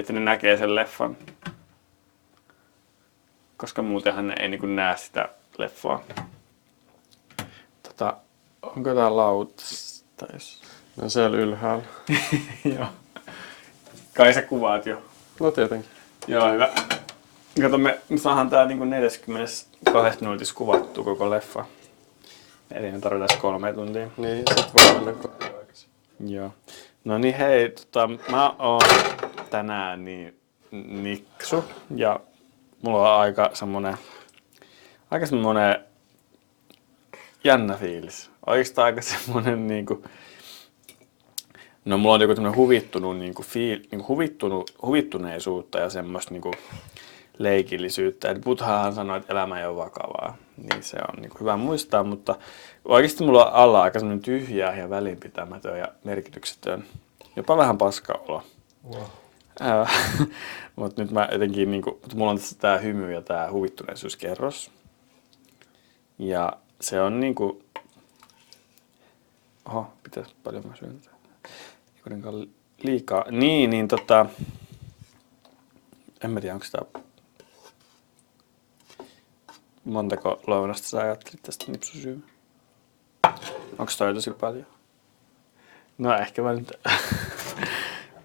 että ne näkee sen leffan. Koska muutenhan ne ei niinku näe sitä leffaa. Onko tää lautasta? No siellä ylhäällä. Joo. Kai sä kuvaat jo. No tietenkin. Joo, hyvä. Kato, me saadaan tää niinku 42 minuutissa kuvattu koko leffa. Eli me tarvitaan 3 tuntia. Niin, sit voi mennä kotiaikaisesti. Joo. No niin hei, mä oon tänään niin Niksu ja mulla on aika semmonen jännä fiilis. Oikeastaan aika semmonen niinku, no mulla on joku tämmönen huvittuneisuutta ja semmoista niinku leikillisyyttä. Et Buddhahan sanoi, että elämä ei ole vakavaa, niin se on niinku hyvä muistaa, mutta oikeasti mulla on alla aika semmonen tyhjä ja välinpitämätön ja merkityksetön, jopa vähän paska olo. Wow. Mutta nyt mä jotenkin, niinku, mulla on tässä tää hymy ja tää huvittuneisuuskerros. Ja se on niinku, pitäis paljon mä syön tätä. Ei kuitenkaan liikaa. En mä tiedä onko tää, montako lounasta sä ajattelit tästä nipsusyymään? Onko toi tosi paljon? No ehkä mä nyt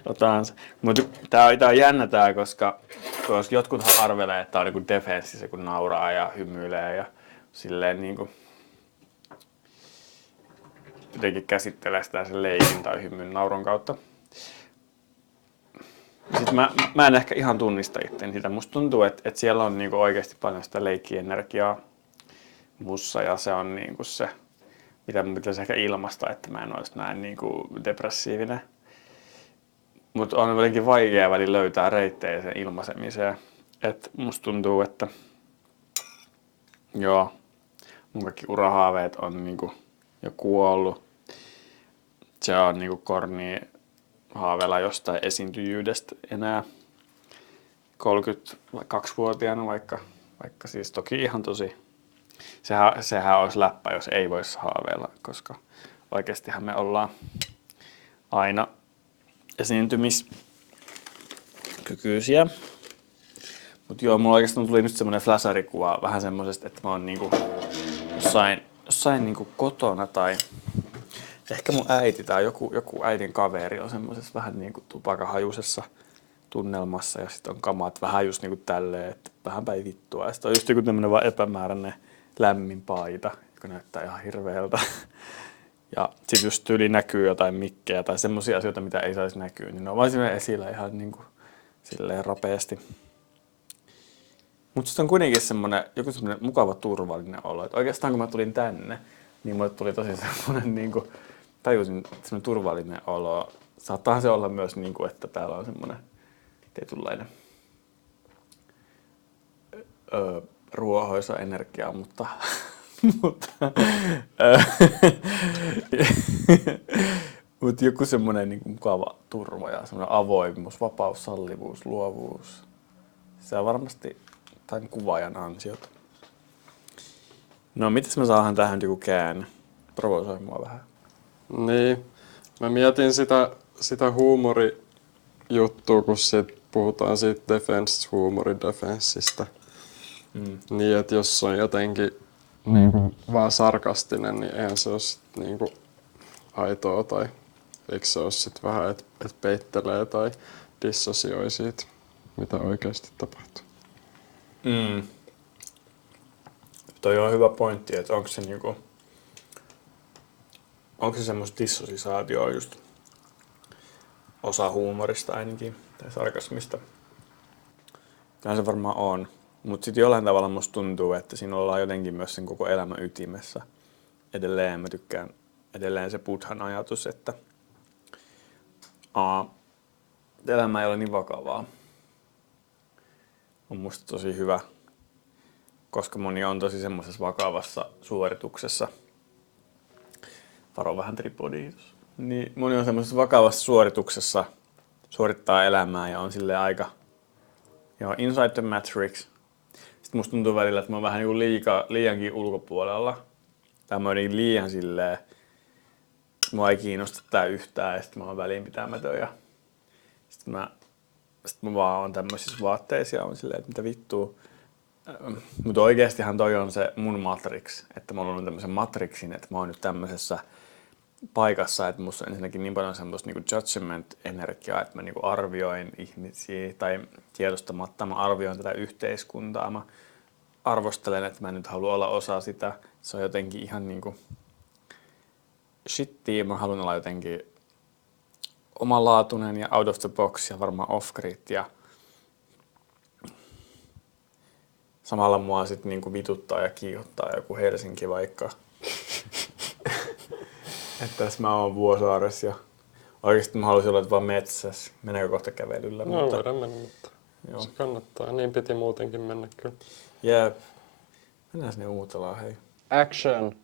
otan se. Mutta tää on jännä tää, koska jotkuthan arvelee, että tää on niinku defenssi se kun nauraa ja hymyilee ja silleen niinku jotenkin käsittelee sitä sen leikin tai hymyn naurun kautta. Sitten mä en ehkä ihan tunnista itseäni sitä. Musta tuntuu, että siellä on niinku oikeasti paljon sitä leikkienergiaa mussa ja se on niinku se, mitä mun pitäisi ehkä ilmaista, että mä en olisi näin niinku depressiivinen. Mutta on jotenkin vaikea välillä löytää reittejä sen ilmaisemiseen. Et musta tuntuu, että joo, mun kaikki urahaaveet on niinku jo kuollut. Se on niinku kornia haaveilla jostain esiintyjyydestä enää 32-vuotiaana vaikka siis toki ihan tosi. Sehän olisi läppä, jos ei voisi haaveilla, koska oikeastihan me ollaan aina esiintymiskykyisiä. Mut joo, mulla oikeastaan tuli nyt semmonen flasharikuva vähän semmosesta, että mä oon niinku jossain niinku kotona tai ehkä mun äiti tai joku äidin kaveri on semmosessa vähän niinku tupakahajuisessa tunnelmassa ja sit on kamat vähän just niinku tälleen, että vähän päin vittua. Ja sit on just joku tämmönen vaan epämääräinen lämmin paita, joka näyttää ihan hirveeltä. Ja sit just tyyli näkyy jotain mikkejä tai semmosia asioita, mitä ei saisi näkyä, niin ne on vaan siinä esillä ihan niinku silleen rapeasti. Mut sit on kuitenkin joku semmonen mukava turvallinen olo. Et oikeastaan kun mä tulin tänne, niin mulle tuli tosi semmonen niinku, tajusin semmonen turvallinen olo. Saattaahan se olla myös niinku, että täällä on semmonen tietynlainen ruohoisa energia, mutta joku semmonen niinku mukava turva ja semmonen avoimuus, vapaus, sallivuus, luovuus. Se on varmasti tämän kuvaajan ansiota. No mitäs me saadaan tähän joku käänne? Provosoi mua vähän. Niin. Mä mietin sitä huumorijuttua, kun puhutaan siitä huumoridefenssistä. Niin, että jos on jotenkin vaan sarkastinen, niin eihän se ole sit niinku aitoa tai eikö se ole sit vähän, että peittelee tai dissosioi siitä, mitä oikeasti tapahtuu. Toi on hyvä pointti, että onko se semmoista dissosiaatioa just osa huumorista ainakin, tai sarkasmista. Kyllä se varmaan on. Mutta sitten jollain tavalla musta tuntuu, että siinä ollaan jotenkin myös sen koko elämän ytimessä. Edelleen mä tykkään se Buddhan ajatus, että elämä ei ole niin vakavaa. On musta tosi hyvä, koska moni on tosi semmoisessa vakavassa suorituksessa. Varo vähän tripodiitos. Niin moni on semmoisessa vakavassa suorituksessa, suorittaa elämää ja on silleen aika inside the matrix. Sitten musta tuntuu välillä, että mä oon vähän niinku liiankin ulkopuolella. Tai mä oon liian silleen, mua ei kiinnosta tää yhtään ja sit mä oon välinpitämätön ja sit mä Sitten mä vaan on tämmöisissä vaatteissa ja on silleen, että mitä vittua. Mutta oikeastihan toi on se mun matrix, että mä oon ollut tämmöisen matrixin, että mä oon nyt tämmöisessä paikassa, että musta on ensinnäkin niin paljon semmoista niinku judgment-energiaa, että mä niinku arvioin ihmisiä tai tiedostamatta mä arvioin tätä yhteiskuntaa. Mä arvostelen, että mä en nyt halua olla osa sitä. Se on jotenkin ihan niinku shittiä. Mä haluan olla jotenkin omalaatuinen ja out of the box ja varmaan off-grid ja samalla mua sit niinku vituttaa ja kiihottaa joku Helsinki vaikka. Että tässä mä oon Vuosaaressa ja oikeesti mä haluaisin olla vaan metsässä. Mennäänkö kohta kävelyllä? No voidaan mennä, mutta joo. Se kannattaa. Niin piti muutenkin mennä kyllä. Jep. Mennään sinne Uutelaan, hei. Action!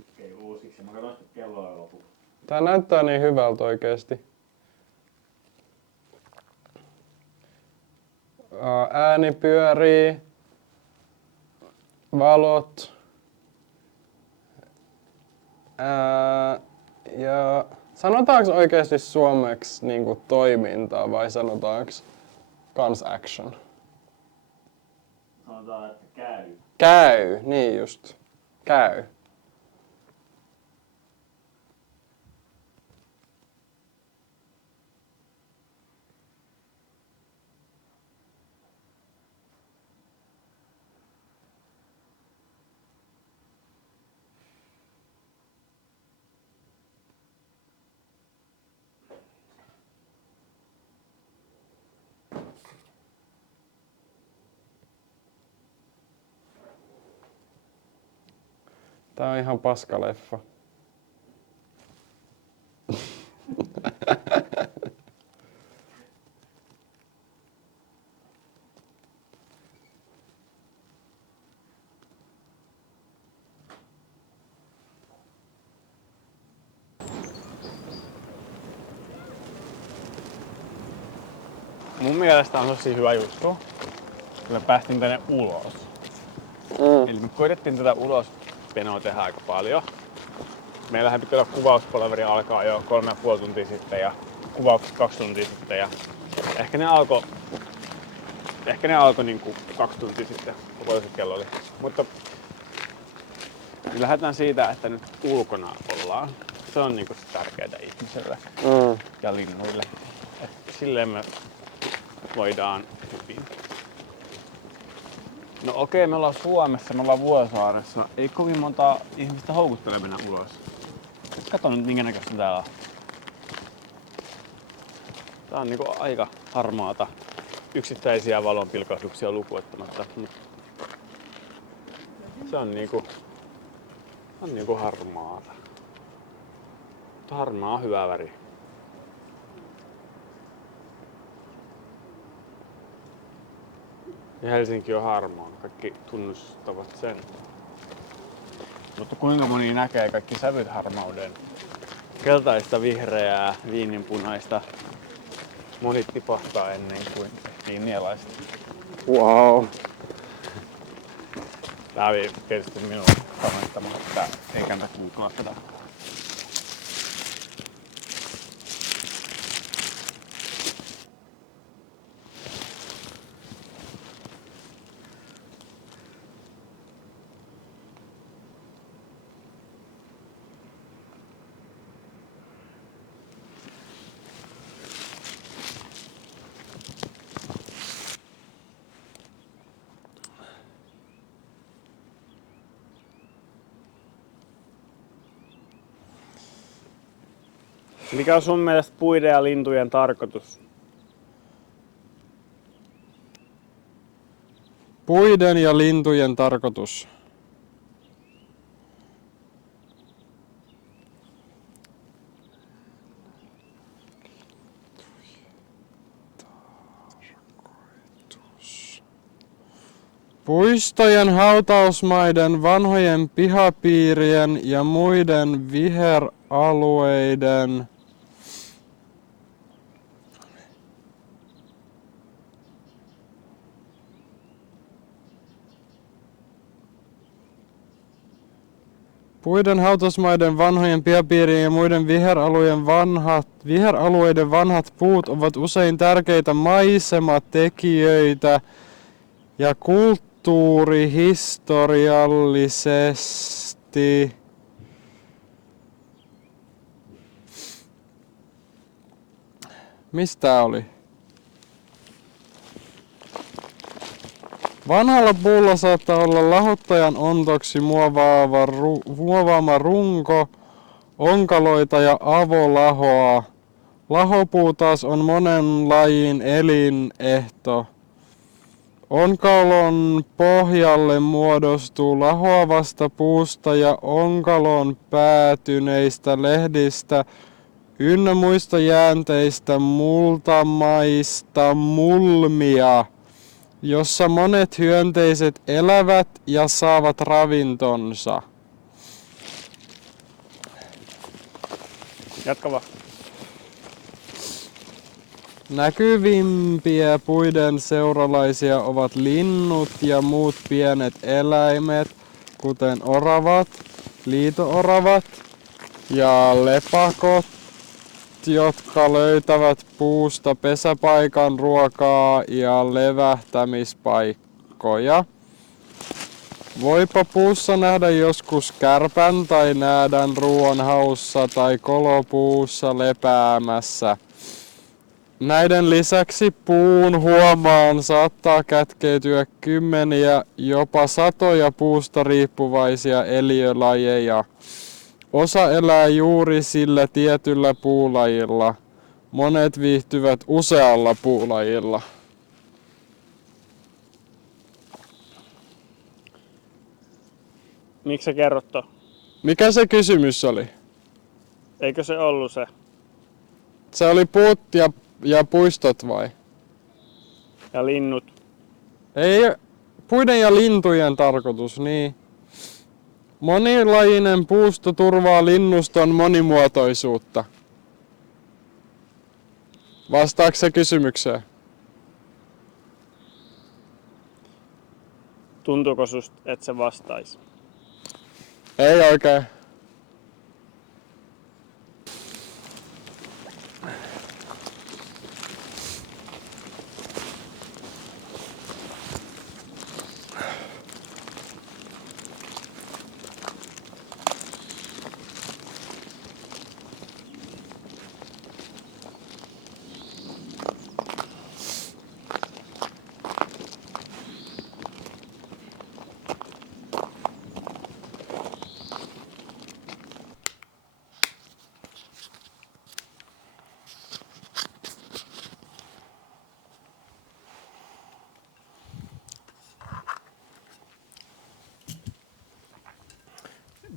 Okei, uusiksi. Mä katson sitten kelloa lopuksi. Tää näyttää niin hyvältä oikeesti. Ääni pyörii. Valot. Ja sanotaanko oikeesti suomeksi niinku toimintaa vai sanotaanko kans action? Sanotaan, että käy. Käy, niin just. Käy. Tää on ihan paskaleffa. Mun mielestä on tosi hyvä juttu, kun me päästiin tänne ulos. Eli me koitettiin tätä ulos penoa tehdä aika paljon. Meillähän piti olla kuvauspalaveri alkaa jo 3,5 tuntia sitten ja kuvaukset 2 tuntia sitten. Ja ehkä ne alkoi niinku 2 tuntia sitten, kun paljon se kello oli. Mutta me lähdetään siitä, että nyt ulkona ollaan. Se on niinku tärkeää ihmiselle ja linnuille. Et silleen me voidaan hyvin. No okei, me ollaan Suomessa, me ollaan Vuosaaressa. Ei kovin monta ihmistä houkuttele mennä ulos. Kato nyt minkä näköistä täällä on. Tää on niinku aika harmaata. Yksittäisiä valonpilkahduksia lukuottamatta. Se on niinku harmaata. Mutta harmaa on hyvä väri. Ja Helsinki on harmaa, kaikki tunnustavat sen. Mutta kuinka moni näkee kaikki sävyt harmauden? Keltaista, vihreää, viininpunaista. Moni tipahtaa ennen kuin nielaista. Wow. Tää oli tietysti minun sanoittama, että ei kannata googlaa tätä. Mikä on sun mielestä puiden ja lintujen tarkoitus? Puiden ja lintujen tarkoitus. Puistojen, hautausmaiden, vanhojen pihapiirien ja muiden viheralueiden Puiden hautausmaiden vanhojen pihapiirien ja muiden viheralueiden vanhat puut ovat usein tärkeitä maisematekijöitä ja kulttuurihistoriallisesti mistä oli? Vanhalla puulla saattaa olla lahottajan ontoksi muovaama runko, onkaloita ja avolahoa. Lahopuu taas on monen lajin elinehto. Onkalon pohjalle muodostuu lahoavasta puusta ja onkaloon päätyneistä lehdistä ynnä muista jäänteistä multamaista mulmia, jossa monet hyönteiset elävät ja saavat ravintonsa. Jatka vaan. Näkyvimpiä puiden seuralaisia ovat linnut ja muut pienet eläimet, kuten oravat, liito-oravat ja lepakot, jotka löytävät puusta pesäpaikan, ruokaa ja levähtämispaikkoja. Voipa puussa nähdä joskus kärpän tai näädän ruoan haussa tai kolopuussa lepäämässä. Näiden lisäksi puun huomaan saattaa kätkeytyä kymmeniä, jopa satoja puusta riippuvaisia eliölajeja. Osa elää juuri sillä tietyllä puulajilla. Monet viihtyvät usealla puulajilla. Miksi sä kerrot ton? Mikä se kysymys oli? Eikö se ollut se? Se oli puut ja puistot vai? Ja linnut. Ei, puiden ja lintujen tarkoitus, niin. Monilajinen puusto turvaa linnuston monimuotoisuutta. Vastaako se kysymykseen? Tuntuuko susta, että se vastaisi? Ei oikein.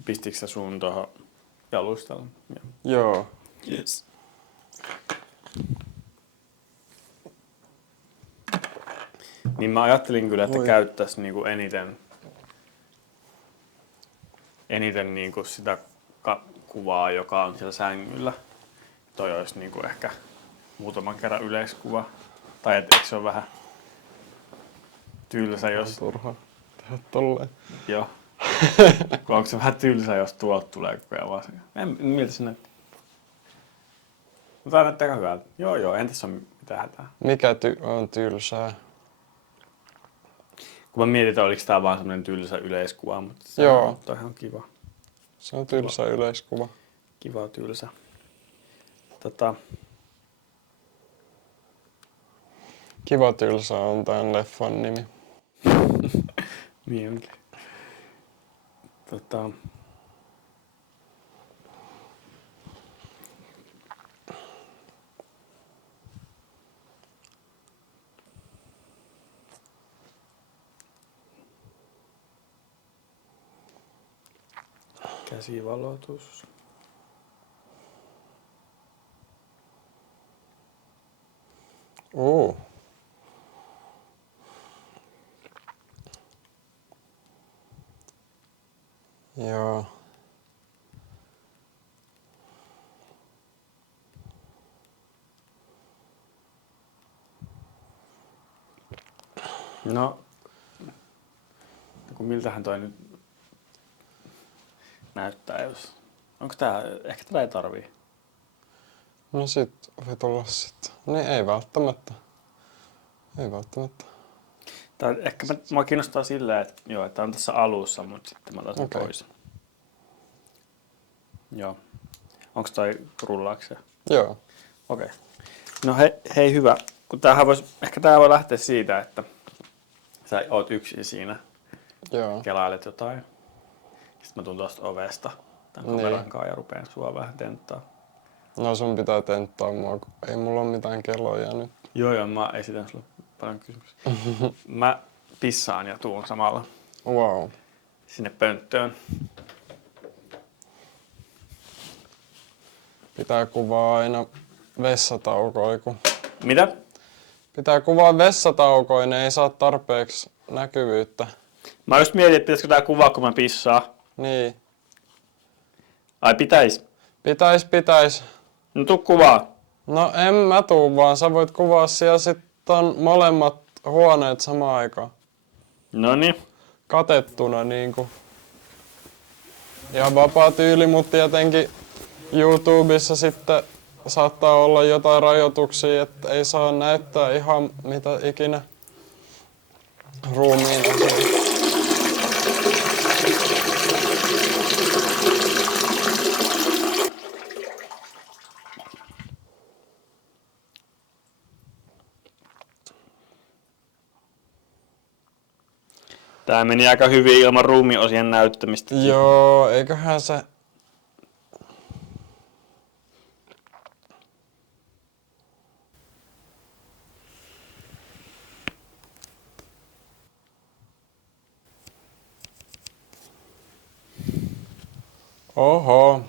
Pistikö sä sun tuohon jalustalle? Joo. Yes. Niin mä ajattelin kyllä, että käyttäis niinku eniten niinku sitä kuvaa, joka on siellä sängyllä. Toi olisi niinku ehkä muutaman kerran yleiskuva. Tai eikö se on vähän tylsä, jos... Turha tehdä tolleen. Joo. Onko se vähän tylsä, jos tuolta tulee koko ajan vaan se? Miltä se näyttää? Mutta näyttää aika hyvältä. Joo, en tässä ole mitään hätää. Mikä on tylsää? Kun mä mietin, että oliko tää vaan semmonen tylsä yleiskuva, mutta Joo. Toihan on kiva. Se on tylsä yleiskuva. Kiva tylsä. Kiva tylsä on tän leffan nimi. Niin onkin. Käsivalotus. Joo. No, kun miltähän toi nyt... näyttää, jos... Onko tää... Ehkä tätä ei tarvii. No sit voi tulla sit. Niin ei välttämättä. Ei välttämättä. Tai ehkä mua kiinnostaa silleen, että joo, että on tässä alussa, mutta sitten mä otan sen pois. Joo. Onko toi rullaaks? Joo. Okei. No hei hyvä. Kun ehkä tää voi lähteä siitä, että sä oot yksin siinä. Joo. Kelailet jotain. Sitten mä tuun tuosta ovesta tämän kameran kanssa ja rupeen sua vähän tenttaa. No sun pitää tenttaa mua, kun ei mulla ole mitään kelloja nyt. Joo, mä esitän sulle paljon kysymyksiä. Mä pissaan ja tuun samalla Wow. sinne pönttöön. Pitää kuvaa aina vessataukoja, kun... Mitä? Pitää kuvaa vessataukoja, ne ei saa tarpeeksi näkyvyyttä. Mä just mietin, että pitäisikö tää kuvaa, kun mä pissaan. Niin. Ai pitäis? Pitäis. No tuu kuvaa. No en mä tuu, vaan sä voit kuvaa siellä sitten on molemmat huoneet samaan aikaan. Noniin. Katettuna niinku. Ihan vapaa tyyli, mutta tietenkin YouTubessa sitten saattaa olla jotain rajoituksia, että ei saa näyttää ihan mitä ikinä ruumiin osia. Tää meni aika hyvin ilman ruumiosien näyttämistä. Joo, eiköhän se... Oho.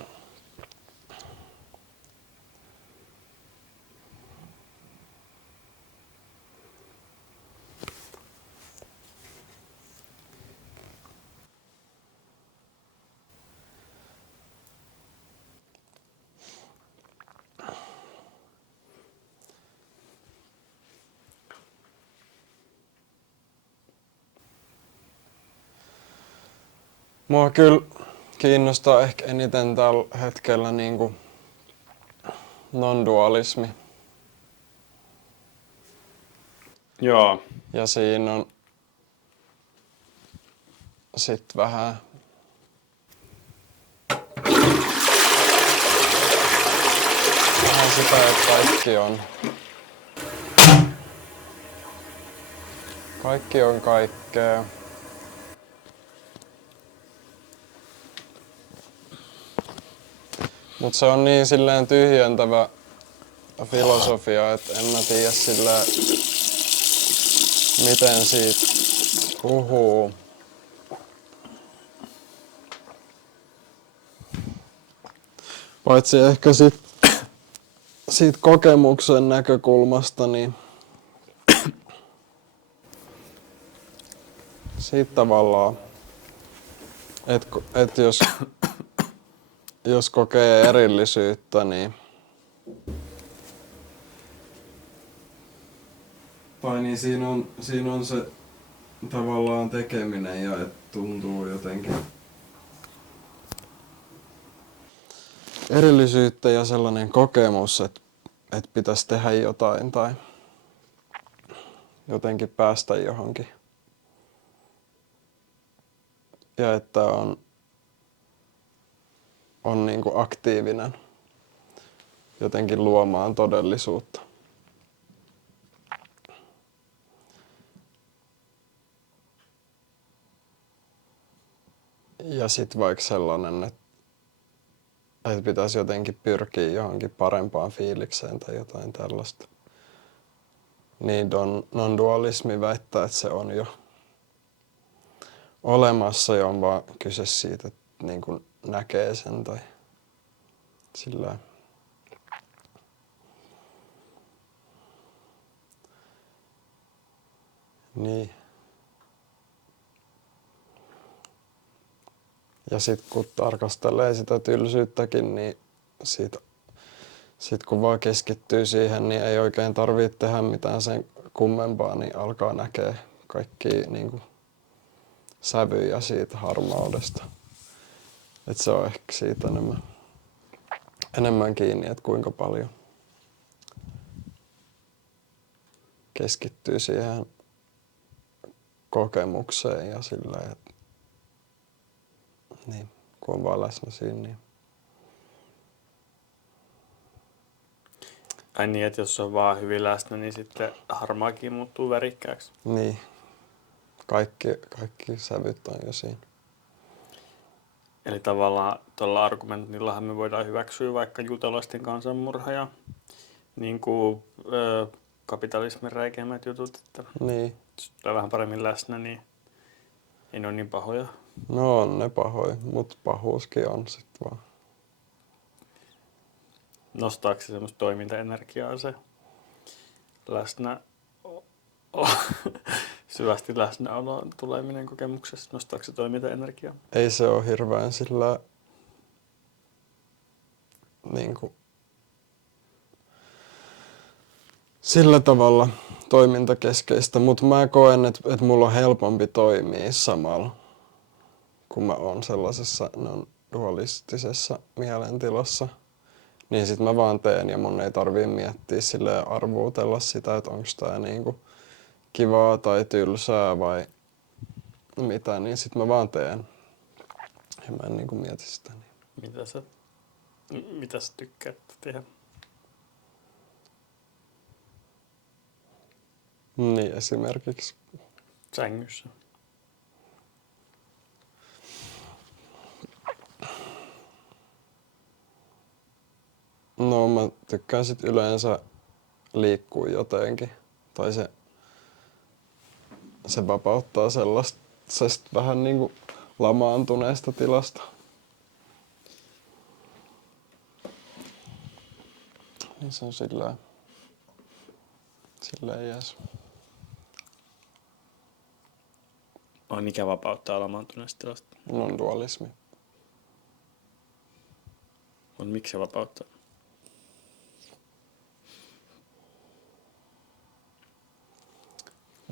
Mua kyllä kiinnostaa ehkä eniten tällä hetkellä niinku non-dualismi. Joo. Ja siinä on sit vähän sitä, että kaikki on kaikkea. Mut se on niin silleen tyhjentävä filosofia, että en mä tiedä silleen, miten siitä puhuu. Paitsi ehkä siitä kokemuksen näkökulmasta, niin siitä tavallaan, että jos kokee erillisyyttä, niin siinä on se tavallaan tekeminen ja että tuntuu jotenkin erillisyyttä ja sellainen kokemus, että pitäisi tehdä jotain tai jotenkin päästä johonkin. Ja että on niin kuin aktiivinen jotenkin luomaan todellisuutta. Ja sit vaikka sellainen, että pitäisi jotenkin pyrkiä johonkin parempaan fiilikseen tai jotain tällaista. Niin non-dualismi väittää, että se on jo olemassa ja on vaan kyse siitä, että niin kuin näkee sen tai sillä. Niin. Ja sit kun tarkastelee sitä tylsyyttäkin, niin sit kun vaan keskittyy siihen, niin ei oikein tarvitse tehdä mitään sen kummempaa, niin alkaa näkee kaikkia niin kuin sävyjä siitä harmaudesta. Et se on ehkä siitä enemmän kiinni, että kuinka paljon keskittyy siihen kokemukseen ja sillä, että niin, kun on vaan läsnä siinä. Niin. Ai niin, että jos on vaan hyvin läsnä, niin sitten harmaakin muuttuu värikkääksi. Niin. Kaikki sävyt on jo siinä. Eli tavallaan tuolla argumentillahan me voidaan hyväksyä vaikka juutalaisten kansanmurha ja niin kuin, kapitalismin räikeimmät jutut, että Niin. jos tulee vähän paremmin läsnä, niin ei ne ole niin pahoja. No on ne pahoja, mutta pahuuskin on sit vaan. Nostaako se semmoista toimintaenergiaa se läsnä, syvästi läsnäolon tuleminen kokemuksessa? Nostaako se toimintaenergiaa? Ei se ole hirveän sillä tavalla toimintakeskeistä, mutta mä koen, että mulla on helpompi toimia samalla, kun mä oon sellaisessa dualistisessa mielentilassa. Niin sit mä vaan teen ja mun ei tarvii miettiä silleen arvuutella sitä, että onko tää niinku kivaa tai tylsää vai mitä, niin sit mä vaan teen. Ja mä en niinku mieti sitä. Niin. Mitä sä tykkäät tehdä? Niin esimerkiksi. Sängyssä. No mä tykkään sit yleensä liikkua jotenkin. Tai se vapauttaa sellaisesta vähän niinku lamaantuneesta tilasta. Niin se on silleen jees. Mikä vapauttaa lamaantuneesta tilasta? On dualismi. Mutta miksi se vapauttaa?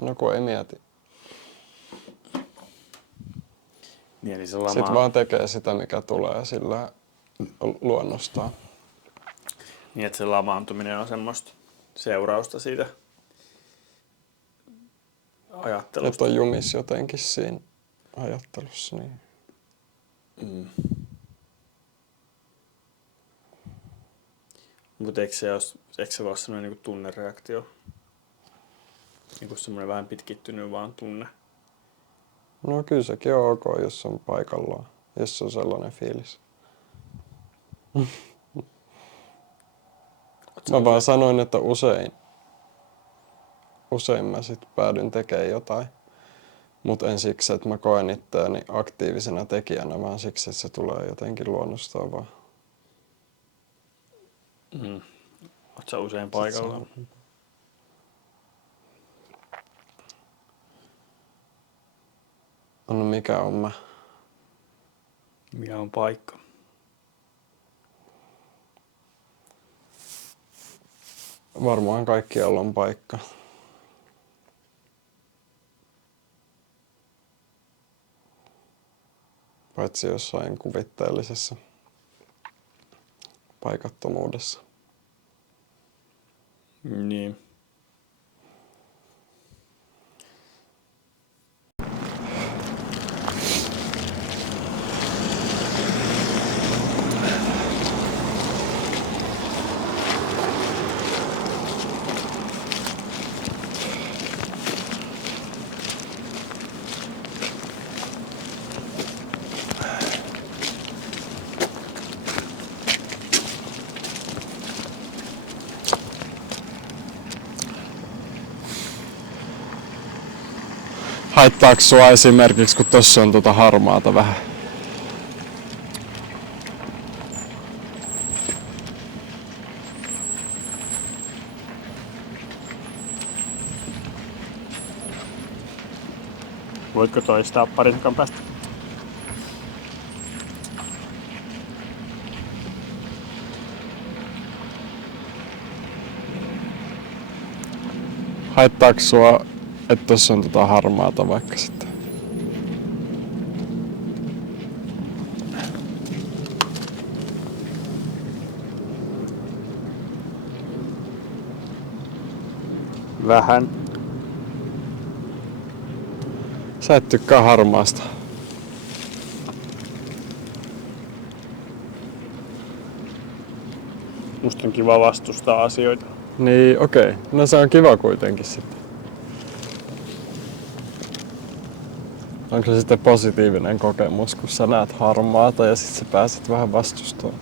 No kun ei mieti. Niin, eli se Sitten vaan tekee sitä, mikä tulee sillä luonnostaan. Niin, että se lamaantuminen on semmoista seurausta siitä ajattelusta. Että on jumis jotenkin siinä ajattelussa. Niin. Mutta eikö se ole semmoinen niinku tunnereaktio? Niinku semmoinen vähän pitkittynyt vaan tunne. No kyllä sekin on ok, jos on paikallaan, jos on sellainen fiilis. Mä vaan sanoin, että usein mä sit päädyn tekemään jotain. Mut en siksi, että mä koen itseäni aktiivisena tekijänä, vaan siksi, että se tulee jotenkin luonnostaan vaan. Oot sä usein paikallaan? No mikä on mä? Mikä on paikka? Varmaan kaikkialla on paikka. Paitsi jossain kuvitteellisessa paikattomuudessa. Niin. Haittaako sua esimerkiksi, kun tossa on harmaata vähän? Voitko toistaa parin sekan päästä? Haittaako sua, että tossa on harmaata vaikka sitten? Vähän. Sä et tykkää harmaasta. Musta on kiva vastustaa asioita. Niin, okei. No se on kiva kuitenkin sitten. Onko se sitten positiivinen kokemus, kun sä näet harmaata ja sit sä pääset vähän vastustamaan?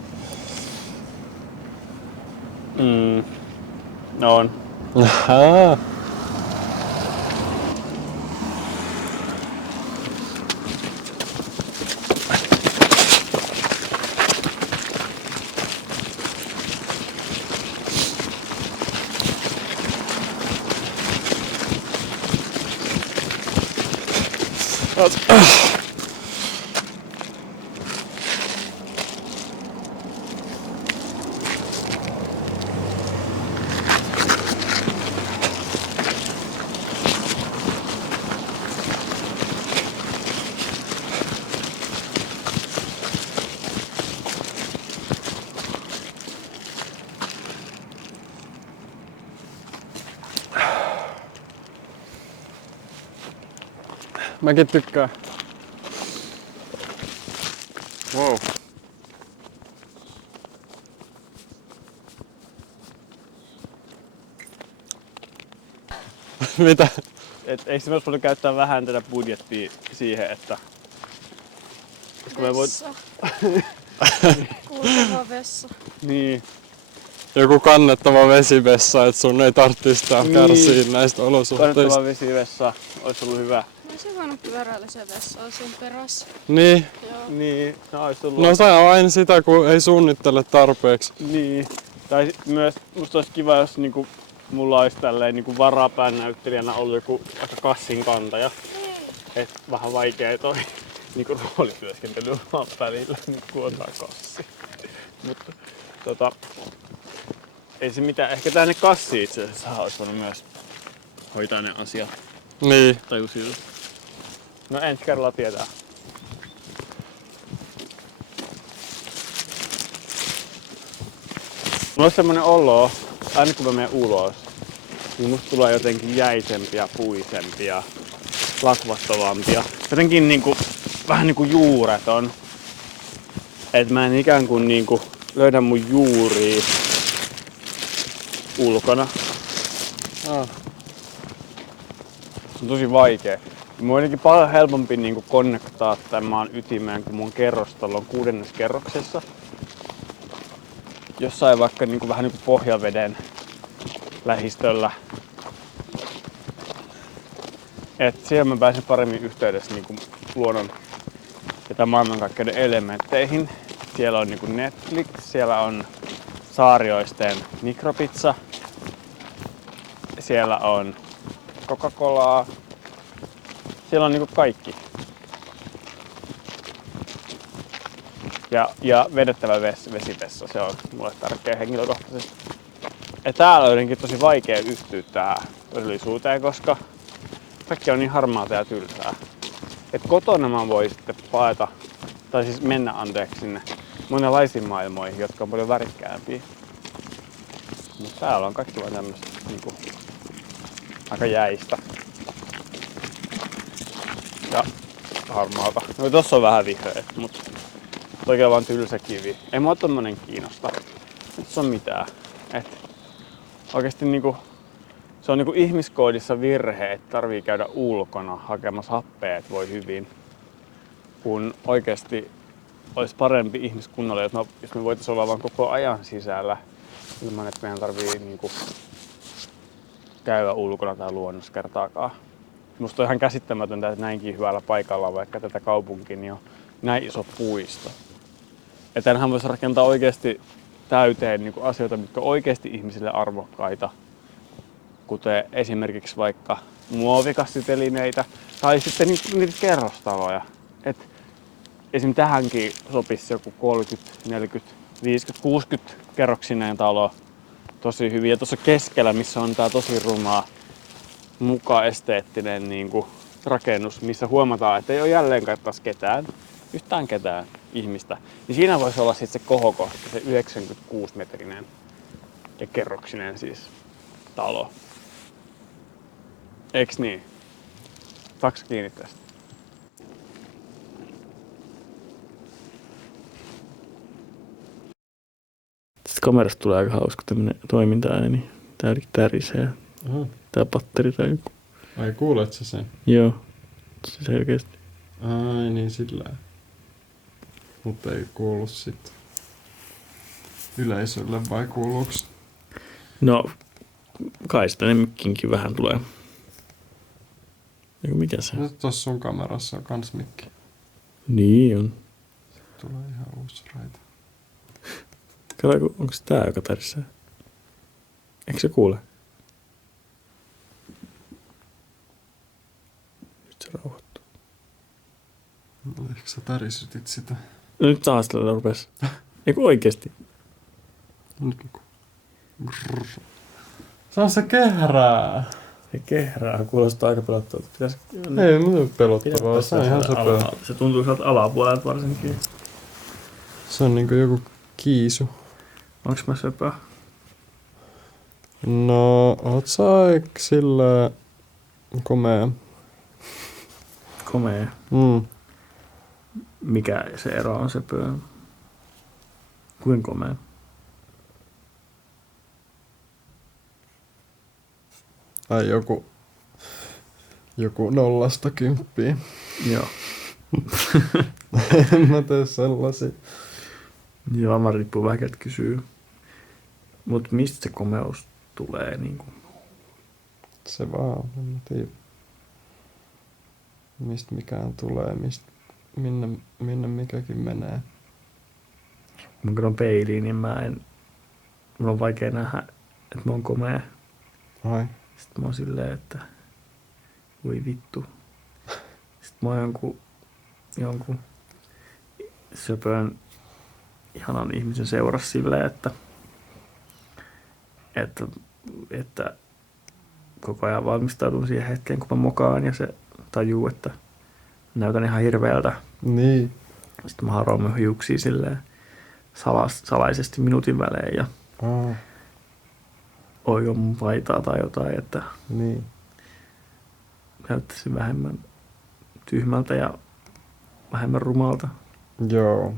On. Ahaa. Mäkin tykkään. Wow. Mitä? Eikö se myös paljon käyttää vähän tätä budjettia siihen, että... Vessa. Kulkeva vessa. Niin. Joku kannettava vesivessa, et sun ei tarvitsisi kärsiä näistä olosuhteista. Kannettava vesivessa olisi ollut hyvä. Olisi voinut pyöräillisen vessaan sun perässä. Niin. Joo. Niin, no olisi tullut. No se on aina sitä, kun ei suunnittele tarpeeksi. Niin. Tai myös musta olisi kiva, jos niinku mulla olisi tälleen niinku varapään näyttelijänä ollut joku aika kassin kantaja. Et vähän vaikea toi niinku roolityöskentely vaan välillä, kun on tää kassi. Mutta ei se mitään. Ehkä tänne kassi itse asiassa olisi voinut myös hoitaa ne asiat. Niin. Tajusin. No ensi kerralla tietää. Mulla on semmonen olo, aina kun mä menen ulos, niin musta tulee jotenkin jäisempiä, puisempia, latvattavampia. Jotenkin niinku, vähän niinku juureton. Et mä en ikään kuin niinku löydä mun juuria ulkona. Se on tosi vaikee. Mun on jotenkin paljon helpompi niinku konnektaa tämän maan ytimeen, kun mun kerrostalo on 6. kerroksessa. Jossain vaikka niinku vähän niinku pohjaveden lähistöllä. Et siellä mä pääsen paremmin yhteydessä niinku luonnon ja maailmankaikkeuden elementteihin. Siellä on niinku Netflix, siellä on Saarioisten mikropizza. Siellä on Coca-Colaa. Siellä on niinku kaikki. Ja vedettävä vesivessa, se on mulle tärkeä henkilökohtaisesti. Ja täällä on jotenkin tosi vaikea yhtyä tähän todellisuuteen, koska kaikki on niin harmaata ja tylsää. Et kotona mä voin sitten paeta, tai siis mennä sinne monenlaisiin maailmoihin, jotka on paljon värikkäämpiä. Mutta täällä on kaikki vaan tämmöistä niinku aika jäistä. Ja harmaata. No tossa on vähän vihreä, mutta oikein vaan tylsä kivi. Ei mua tommonen kiinnosta. Nyt se on mitään. Et oikeesti niinku, se on niinku ihmiskoodissa virhe, että tarvii käydä ulkona hakemassa happea, että voi hyvin. Kun oikeesti olisi parempi ihmiskunnalle, jos me voitais olla vaan koko ajan sisällä ilman, että meidän tarvii niinku käydä ulkona tai luonnossa kertaakaan. Musta on ihan käsittämätöntä, että näinkin hyvällä paikalla, vaikka tätä kaupunkia, niin on näin iso puisto. Ja tänähän voisi rakentaa oikeasti täyteen niin kuin asioita, mitkä on oikeasti ihmisille arvokkaita, kuten esimerkiksi vaikka muovikastitelineitä tai sitten niitä kerrostaloja. Et esim. Tähänkin sopisi joku 30, 40, 50, 60 kerroksinen talo tosi hyvin. Ja tuossa keskellä, missä on tää tosi rumaa, muka esteettinen niin kuin rakennus, missä huomataan, että ei ole jälleenkaan taas yhtään ketään ihmistä. Niin siinä voisi olla sitten se kohokohta, se 96-metrinen ja kerroksinen siis talo. Eiks niin? Saaks kiinni tästä? Sitten kamerasta tulee aika hauska tämmönen toiminta-ääni. Tää tärisee. Tää patteri tai joku. Ai kuulet sä sen? Joo. Se selkeästi. Ai niin sillä. Mutta ei kuulu sit yleisölle vai kuuluuks? No, kai sitä mikkinkin vähän tulee. Eiku mikä se? No tossa sun kamerassa on kans mikki. Niin on. Tulee ihan uusi raita. Kato, onko se tää joka tärisee? Eikö se kuule? Nyt se rauhoittuu. No, ehkä sä tärisytit sitä. No nyt taas tällä rupes. Eiku oikeesti? Nyt se on se kehrää. Se kehrää kuulostaa aika pelottavalta. Pitäis... Ei nyt pelottavaa. Se on ihan söpöä. Se tuntuu sieltä alapuolelta varsinkin. Se on niinku joku kiisu. Onks mä söpö? No, oot sä sillä komea? Komea. Mikä se ero on söpöön? Kuinka komea? Ai joku 0–10. Joo. En mä tee sellaisia. Joo, varmaan riippuu vähän, että kysyy. Mut mistä se komeus tulee niinku? Se vaan, en mä tiedä. Mistä mikään tulee, minne mikäkin menee. Kun mä katson peiliin, niin mulla on vaikea nähdä, että mä oon komea. Ai. Sitten mä oon silleen, että voi vittu. Sitten mä oon jonkun söpön ihanan ihmisen seurassa silleen, että koko ajan valmistaudun siihen hetkeen, kun mä mokaan ja se tajuu, että näytän ihan hirveältä. Niin. Sitten mä haroan mun hiuksia silleen salaisesti minuutin välein ja oion mun paitaa tai jotain, että Niin. näyttäisi vähemmän tyhmältä ja vähemmän rumalta. Joo.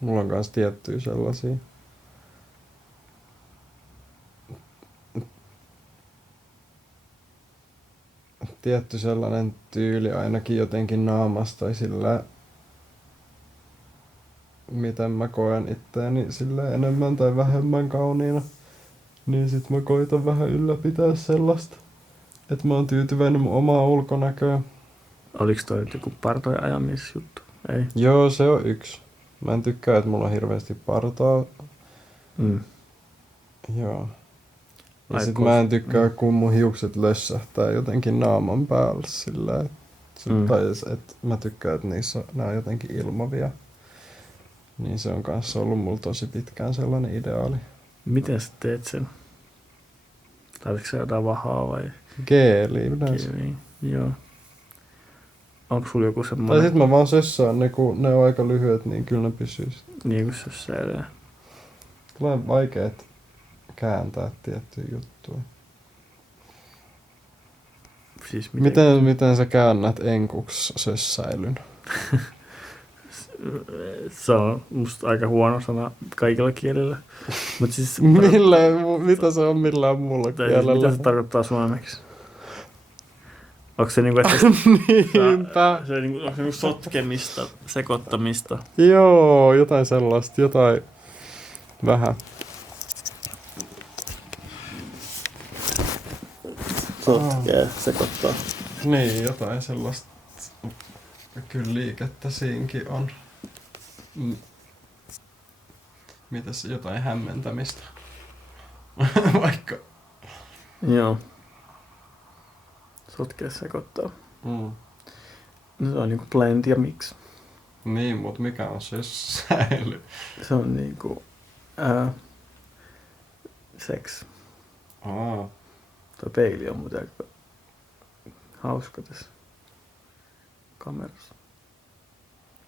Mulla on kans tiettyjä sellaisia. Tietty sellainen tyyli ainakin jotenkin naamasta tai sillä, miten mä koen itteeni sillä enemmän tai vähemmän kauniina. Niin sit mä koitan vähän ylläpitää sellaista, että mä oon tyytyväinen mun omaa ulkonäköön. Oliks toi nyt joku partojen ajamisjuttu? Ei. Joo, se on yksi. Mä en tykkää, että mulla on hirveästi partaa. Joo. Ja sit mä en tykkää, kun mun hiukset lössähtää jotenkin naaman päällä sillä, tai et mä tykkään, että nää on jotenkin ilmavia. Niin se on kanssa ollut mulla tosi pitkään sellainen ideaali. Miten sä teet sen? Tarvitsetko sä jotain vahaa vai? Geeli yleensä. Geeliin, joo. Onko sulla joku Tai semmonen? sit mä vaan sössään ne, kun ne on aika lyhyet, niin kyllä ne pysyy sit. Niin kuin sössäilee. Tulee vaikeet kääntää tiettyjä juttuja. Siis Miten sä käännät enkuks sössäilyn? Se on musta aika huono sana kaikilla kielillä. Mut siis, Mitä se on millään muulla kielellä? mitä se tarkoittaa suomeksi? Onko se niinku, että Niinpä. se niinku, onko se niinku sotkemista, sekoittamista? Joo, jotain sellaista, jotain vähän. Sotkee, sekoittaa. Niin, jotain sellaista. Kyllä liikettä siinkin on. Mitäs jotain hämmentämistä? Vaikka. Joo. Sotkee, sekoittaa. No se on niinku blend ja mix. Niin, mut mikä on sössäily? Se on niinku sex. Tuo peili on muuten aika hauska tässä kamerassa.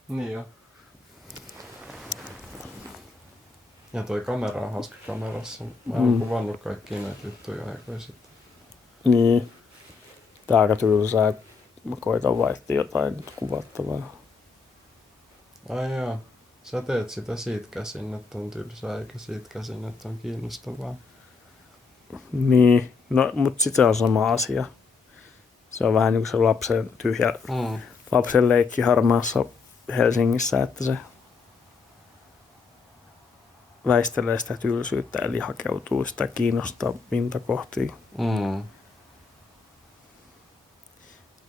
Niin jo. Ja toi kamera on hauska kamerassa. Mä oon kuvannut kaikkia näitä juttuja aikoja sitten. Niin. Tää on aika tylsää. Mä koitan vaihtaa jotain nyt kuvattavaa. Ai joo. Sä teet sitä siitä käsin, että on tylsää, eikä siitä käsin, että on kiinnostavaa. Niin, no mut sit se on sama asia. Se on vähän niinku se lapsen tyhjä lapsen leikki harmaassa Helsingissä, että se väistelee sitä tylsyyttä, eli hakeutuu sitä kiinnostavinta kohti.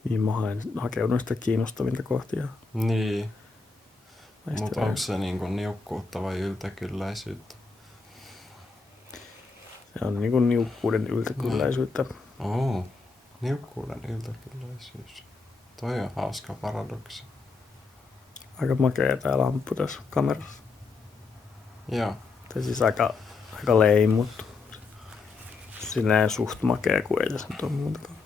Niin mä hakeudun sitä kiinnostavinta kohti. Ja Niin. Mutta onko se niinku niukkuutta vai yltäkylläisyyttä? se on niinku niukkuuden yltäkylläisyyttä. Niukkuuden yltäkylläisyys. Toi on hauska paradoksi. Aika makea tää lamppu tässä kamerassa. Joo. Tai siis aika lame, mutta silleen suht makea, kun ei tässä nyt ole muutakaan.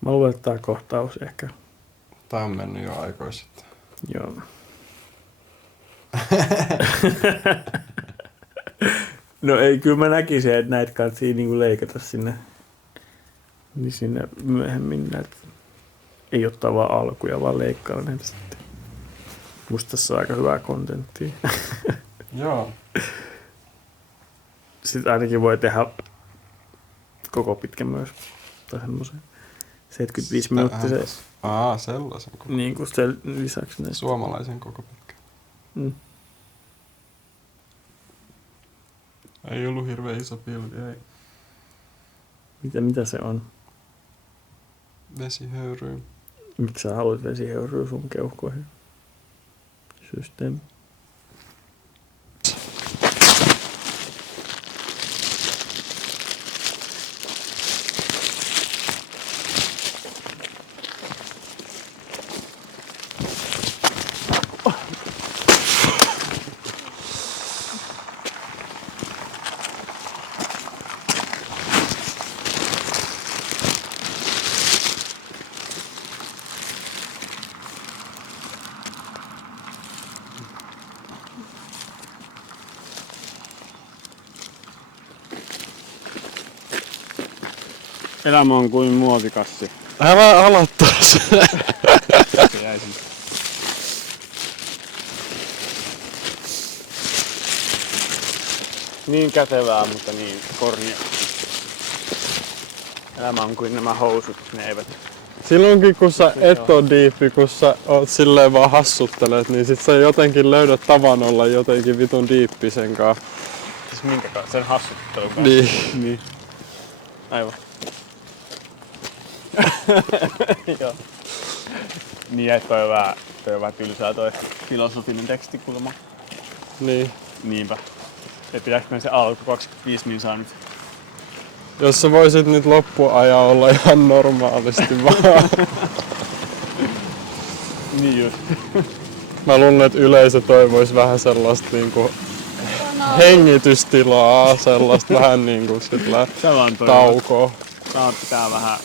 Mä luulen, että tää kohtaus ehkä. Tää on mennyt jo aikoja sitten. Joo. No ei, kyllä mä näkisin, että näitä kannattaa niinku leikata sinne, niin sinne myöhemmin näitä. Ei ottaa vaan alkuja, vaan leikkaa näitä sitten. Musta tässä on aika hyvää kontenttia. Joo. Sitten ainakin voi tehdä koko pitkä myös. Tai semmoisen 75 minuuttisen. Sellaisen koko. Niin kuin sen lisäksi näistä. Suomalaisen koko pitkä. Ei ollut hirveän iso pilvi, ei. Mitä se on? Vesihöyryy. Miksi sä haluat vesihöyryä sun keuhkoihin? Systeemi. Elämä on kuin muovikassi. Älä aloittaisi. Niin kätevää, mutta niin kornia. Elämä on kuin nämä housut, ne eivät. Silloinkin kun sä et oo diippi, kun sä oot silleen vaan hassuttelet, niin sit sä jotenkin löydät tavan olla jotenkin vitun diippi sen kaa. Siis minkäkaan? Sen hassuttelun kanssa. Niin. Aivan. Joo. Niin, että toi on vähän tylsää toi filosofinen tekstikulma. Niin. Niinpä. Et pitääkö se alku 25 minsaa nyt? Jos sä voisit nyt loppuajan olla ihan normaalisti vaan. Niin just. Mä luulen, että yleisö toivois vähän sellaista niinku hengitystilaa, sellaista vähän niinku sillä taukoa. Tää pitää vähän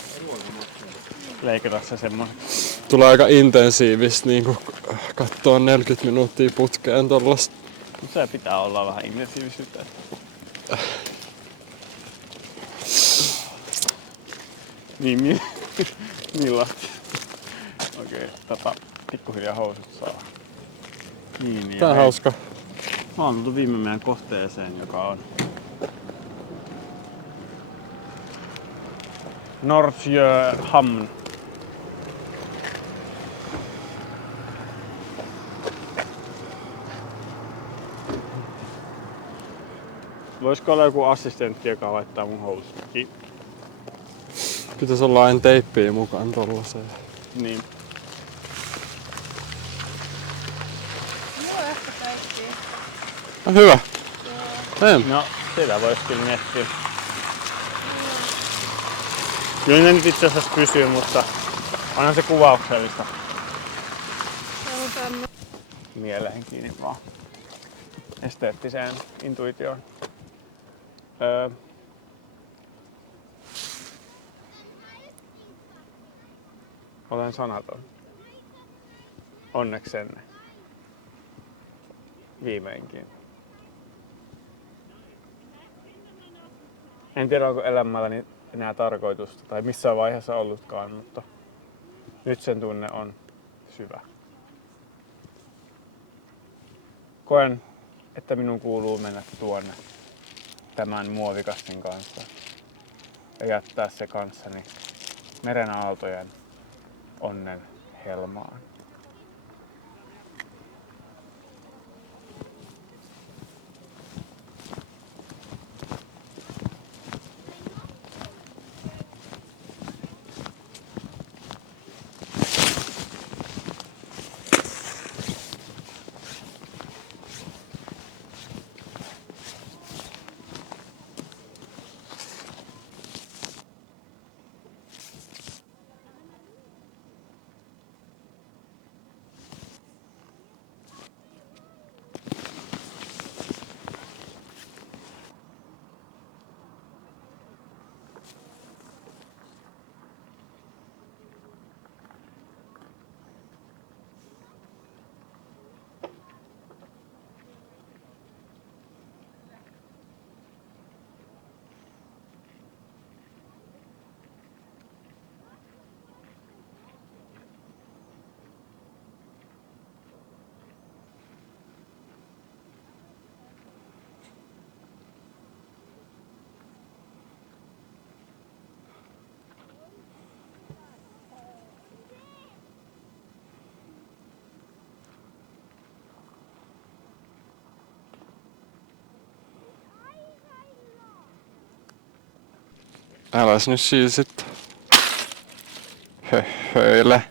leikata se semmoset. Tulee aika intensiivistä niinku kattoo 40 minuuttia putkeen tollasta. Se pitää olla vähän intensiivisyyttä. Niin, millaista? Okei, pikkuhiljaa housut saa. Niin, Tää on hauska. Mä oon tullut viime meidän kohteeseen, joka on Nordsjöhamn. Voisiko olla joku assistentti, joka laittaa mun housut kiinni? Pitäis olla aina teippiä mukaan tollaseen. Niin. Joo, ehkä kaikki. No hyvä. Teen. No, sitä vois kyllä miettiä. Kyllä ne nyt itse asiassa pysyy, mutta onhan se kuvauksellista. Otan Mieleen kiinni vaan. Esteettiseen intuitioon. Olen sanaton. Onneksenne. Viimeinkin. En tiedä, onko elämälläni enää tarkoitusta tai missään vaiheessa ollutkaan, mutta nyt sen tunne on syvä. Koen, että minun kuuluu mennä tuonne tämän muovikassin kanssa ja jättää se kanssani meren aaltojen onnen helmaan. Äläs nyt siis sit höhöile.